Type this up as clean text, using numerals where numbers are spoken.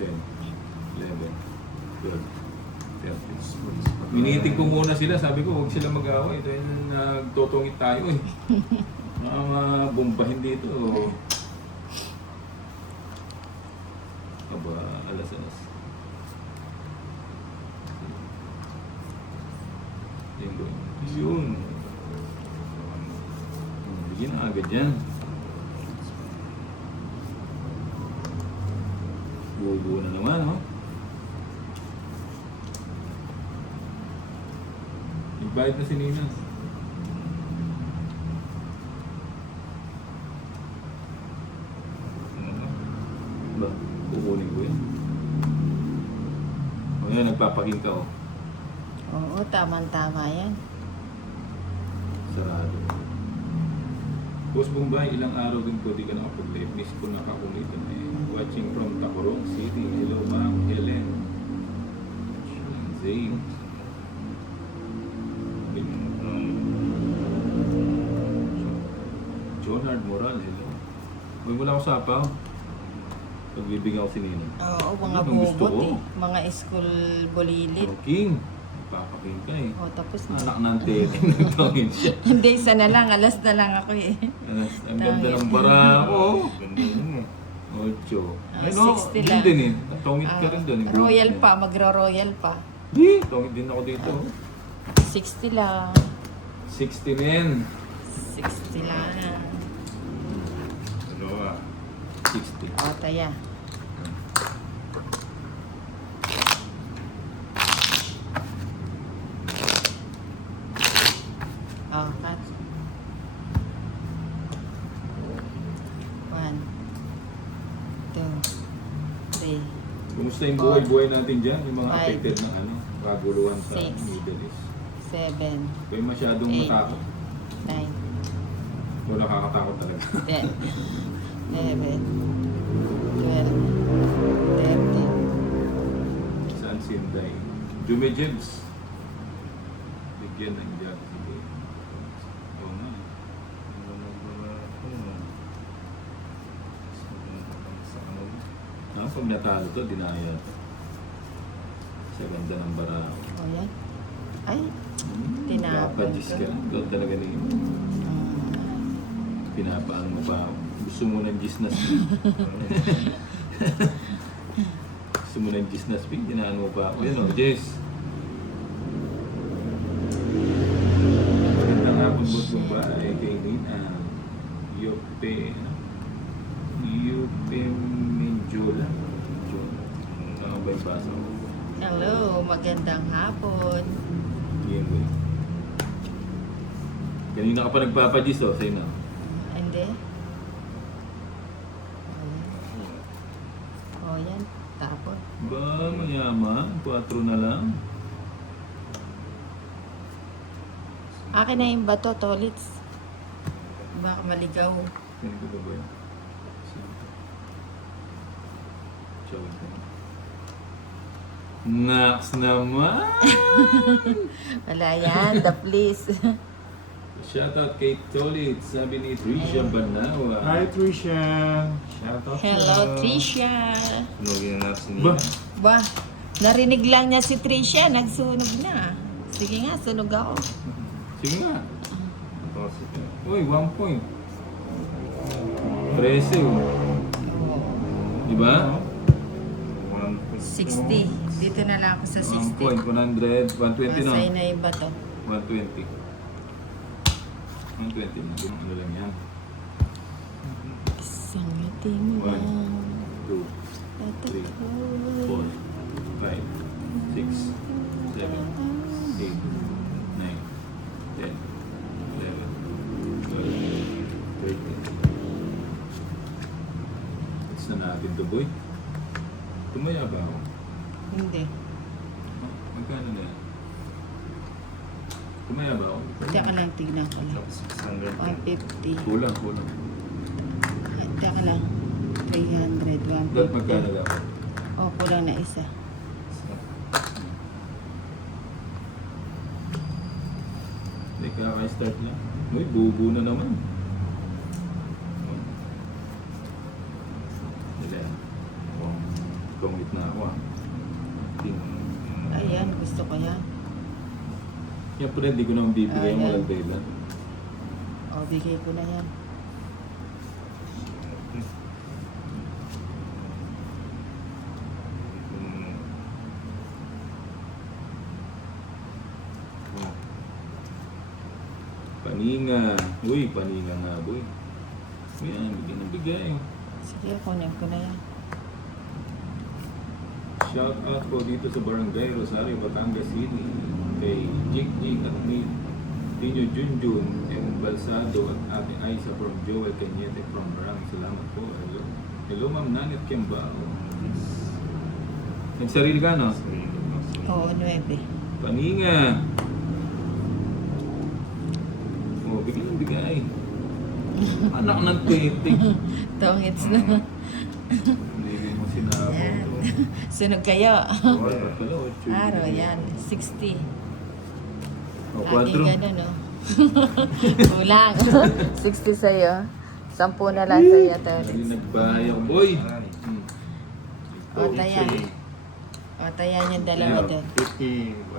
10, 11, 12, 13. Minitig ko muna sila, sabi ko huwag sila mag-away dahil nagtutungit tayo eh. Mga bombahin dito. Aba, alas-alas. Yun. Bigyan na agad yan. Buo-buo na naman, no? Ibayad na si Nina. Ba, kukunin ko yan. O yan, nagpapaking ka, oh. Oo, tama-tama yan. Sarado. Boss Bombay, ilang araw din ko di ka nakapag-live. Miss ko nakakumita na eh. Watching from Tacorong City. Hello, Ma'am Helen. Zane. Jonard Moral, hello. Huwag mo lang ako sapaw. Pagbibigyan ko si Nina. Oo, mga Ano bang gusto bobot ko? eh. Mga school bulilit. Oh, King. Papaking ka eh. O, tapos na. Anak ng tete. Nagtawin siya. Hindi, isa na lang. Alas na lang ako eh. Ang ganda ng bara ko. Ganda yun eh. Ocho. Ah, Ano, 60 yun lang. din eh. Tongit ka rin doon. Royal pa, magro-royal pa. Di, tongit din ako dito. 60 lang. 60 men. 60 lang. Ano ah? 60. O, taya. O, cut. 1, 2, 3, Kumusta yung buhay-buhay natin dyan? Yung mga Five. affected ng ano, kaguluhan sa Six. Middle East. 7, Kaya masyadong Eight. matakot. 9, Wala nakakatakot talaga. 10, 11, 12, 13. Saan si Inday? Jume Jebs. Bigyan ng job. Sige. Oo nga. Pag natalo to, dinaya to. Sa ganda ng bara. O, yan. Ay, tinapon Papadis ko. ka lang. Doon talaga ni pinapaan mo pa ako. Gusto mo ng gisnas pig. Gusto mo ng gisnas pig, ginaan mo pa ako. Yan o, Jess. Magandang hapon, boss mo ba? Ay, kay Nina. Yope, ano? Yope Menjola. Ano ba yung basa mo? Hello, magandang hapon. Yan mo. Kanina ka pa nagpapadis o, sa'yo na. Hindi. O, yan. Tapon. Ba, mayaman. 4 na lang. Akin na yung bato, Tolits. Baka maligaw. Yan ko ba yun? Showing ko. Naks naman! Wala yan, the please. Shoutout kay Tolit, sabi ni Tricia Banawa. Hi Trisha! Shoutout Hello, Tricia. Sunugin na natin si Ba? Nina. Ba, narinig lang niya si Tricia, nagsunog na. Sige nga, sunog ako. Sige nga. Tapos ito. Uy, 1 point. 13. Diba? 60. Dito na lang ako sa 1 60. point, 100, 120 no? Masay na yung bato. 120. 120 na. Ano lang yan? Isang ngiti mo One. lang. 2, 3, 4, 5, 6, 7, 8, 9, 10, 11, 12, 13. It's na natin to, boy. Tumaya ba ako? Hindi. Magkano na yan? Tumaya ba ako? Teka lang, tignan ko lang. Tapos 600. 150. Kulang, kulang. Teka lang. 300, Dapat magkano 150. dapat? O, kulang na isa. Hindi, kaka-start lang. Uy, bubo na naman. Ilan? tongit na ako ah. Ayan, gusto ko yan. Yan pala, hindi ko naman bibigay yung Ayan. walang dahilan. O, bigay ko na yan. Paninga. Uy, paninga nga boy. Yan, bigyan ng bigay. Sige, kunin ko na yan. Shout out po dito sa Barangay Rosario, Batangas City. Kay Jig Jig at Tino Junjun, M. Balsado at Ate Aiza from Joel Cañete from Barang. Salamat po. Hello. Hello Ma'am Nanit Kiambao. Nagsarili ka no? Oo, 9. Paninga. Oh, bigyan ng bigay. Anak ng tete. Tongits na. Hindi mo sinabot Yan. to. Sunog kayo. Dapat pala, 8 Araw, yan. 60. O, Lagi 4. ganun, no? Kulang. 60 sa'yo. 10 na lang sa'yo, Hindi Tongits. nagbahay ako, boy. O, tayan. O, tayan yung dalawa doon. 50.